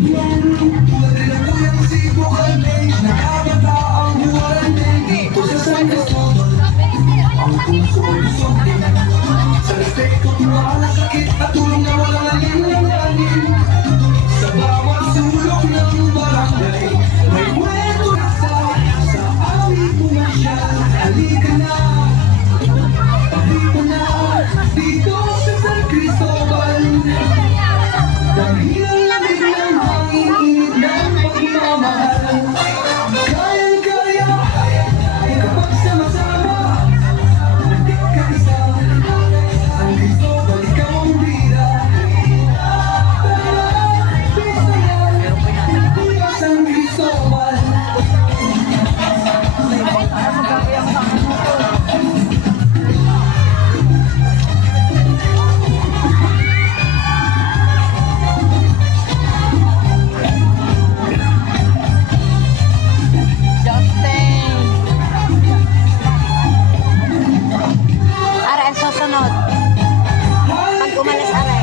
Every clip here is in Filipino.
Tulad rin ang kuyang Cebu Calmage, nakabata ang huwaran din dito sa San Cristobal. Ang puso ay busog din sa respeto, malasakit at tulong na walang alinlanganin. Sa bawat sulok ng barangay, may kwento na sa aming pumasyal. Halika na, dito na, dito sa San Cristobal. Dahil ang lamig ng hangin, init ng pagmamahal. Kayang-kaya, kapag sama-sama, hindi ka isa. San Cristobal, ikaw ang bida. San Cristobal. Are, ang susunod. Pag umalis, are.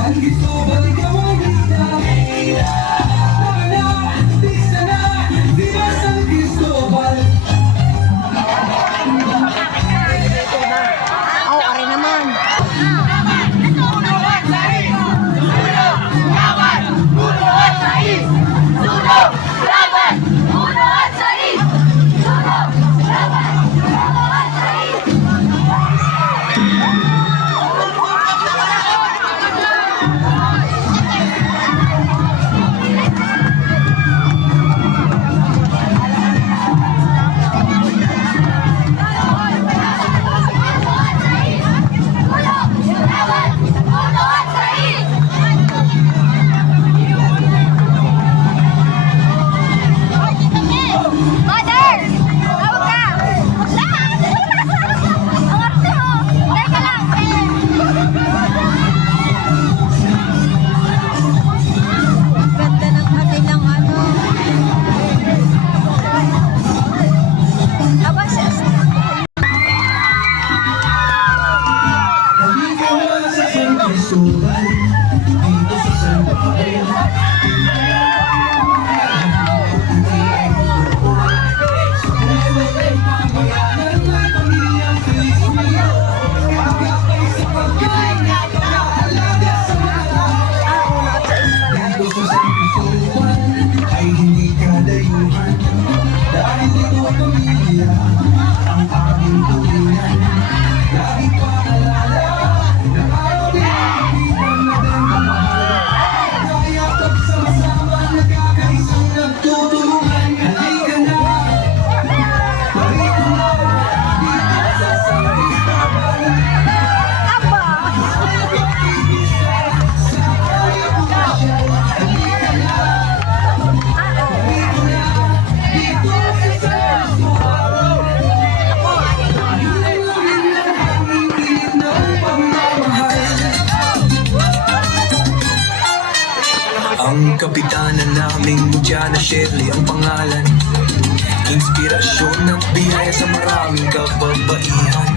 San Cristobal, ikaw ang bida. Bisa na, di ba San Cristobal? Oh, are naman. Mother! Tawag ka! Ang arte mo! Teka lang! Ganda ng kanilang ano. Aba, Halika na sa San Cristobal, dito sa San Babel. Dito sa San Cristobal ay hindi kadayuhan, dahil dito ang pamilya ang aming tulingan. Lagi paalala na ating iban na din kamahal. Kaya pagsama-sama nagkakaisang nagtutulungan. Halika na, marito na, dito sa San Cristobal. Ang kapitana naming Diana Shirley ang pangalan. Inspirasyon at biyaya sa maraming kababaihan.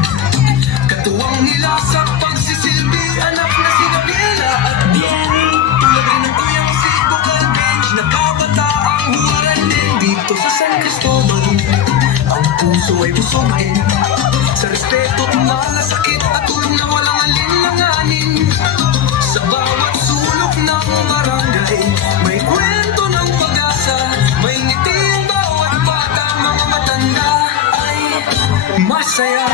Katuwang nila sa pagsisilbi, anak na sina Bella at Bien. Tulad rin ng kuyang Cebu Calmage, nakabata ang huwaran din dito sa San Cristobal. Ang puso ay busog din sa respeto at malasakit at tulong na walang alinlanganin. Sa bawat sulok ng barangay, may kwento ng pag-asa. May ngiti ang bawat bata, mga matanda ay masaya.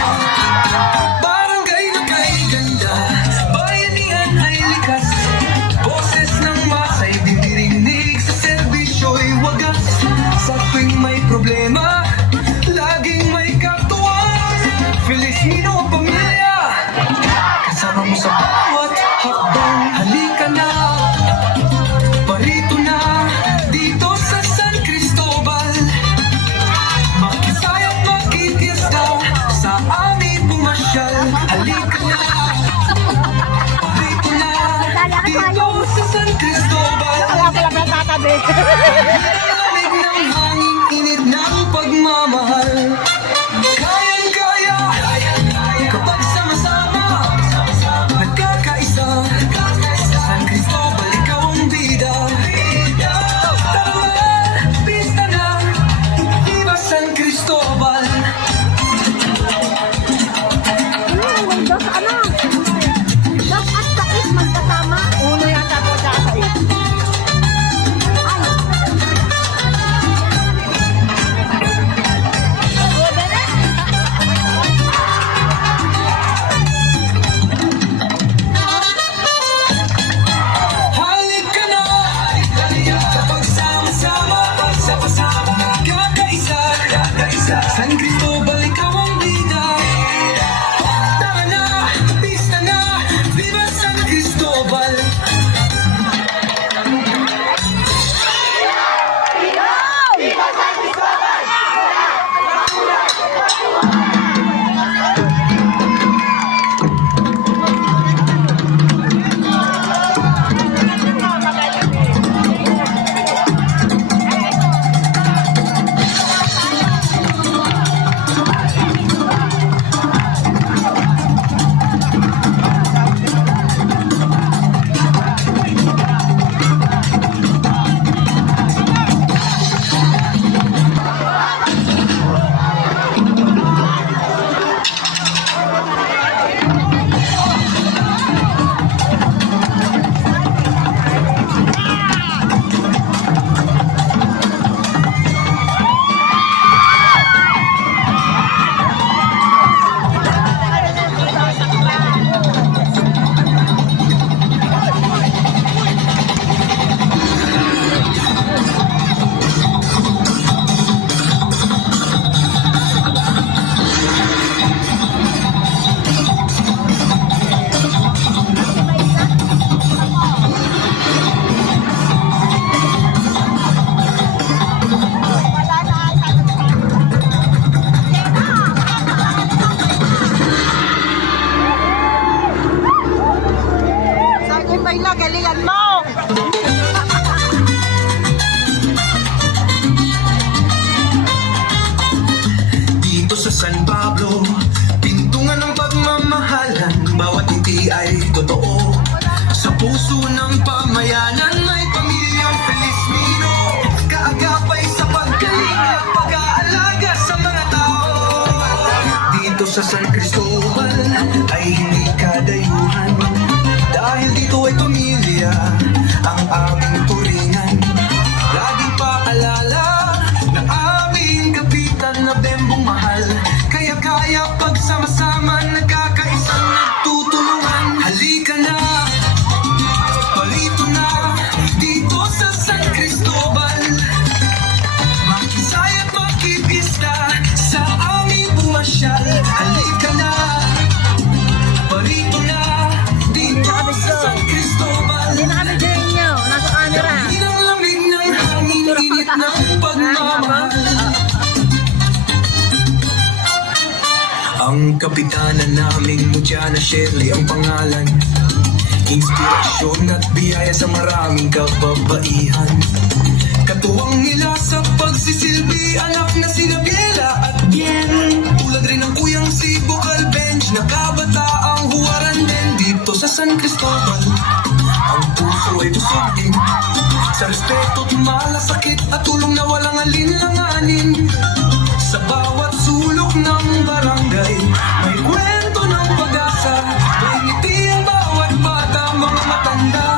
Barangay na kay ganda, bayanihan ay likas. Boses ng masay, dinirinig sa serbisyo'y wagas. Sa tuwing may problema, laging may katuwang. Filipino ang pamilya, kasama mo sa bawat hakbang. Halika na, parito na, dito sa San Cristobal. Makisaya at makitiasta sa aming pumasyal. Halika na, parito na, dito sa San Cristobal. Lamig ng hangin, init ng pagmamahal. Kayang-kaya, kapag sama-sama, Layla, galingan mo! Dito sa San Pablo, pintungan ng pagmamahalan. Bawat ngiti ay totoo. Sa puso ng pamayanan may pamilyang Felizmino. Kaagapay sa pagkalinga, pag-aalaga sa mga tao. Dito sa San Cristobal ay hindi kadayuhan. Dahil dito ay pamilya ang aming turingan. Laging paalala ng aming kapitan na bembong mahal. Kaya pagsama-sama nagkakaisang nagtutulungan. Halika na, palito na dito sa San Cristobal. Makisaya at makipista sa aming pumasyal. Halika na, palito na dito sa San Cristobal. Hindi na kami dyan nyo, nasa camera. Inang lamig ng hangin, init ng pagmamahal. Ang kapitana naming Mudiana Shirley ang pangalan. Inspirasyon at biyaya sa maraming kababaihan. Katuwang nila sa pagsisilbi, anak na sina Biela at Bien. Tulad rin ng kuyang si Bukal Bench, na kabataang huwaran din dito sa San Cristobal. Ang puso ay busog din sa respeto at malasakit at tulong na walang alinlanganin. Sa bawat sulok ng barangay, may kwento ng pag-asa. May ngiti ang bawat bata, mga matanda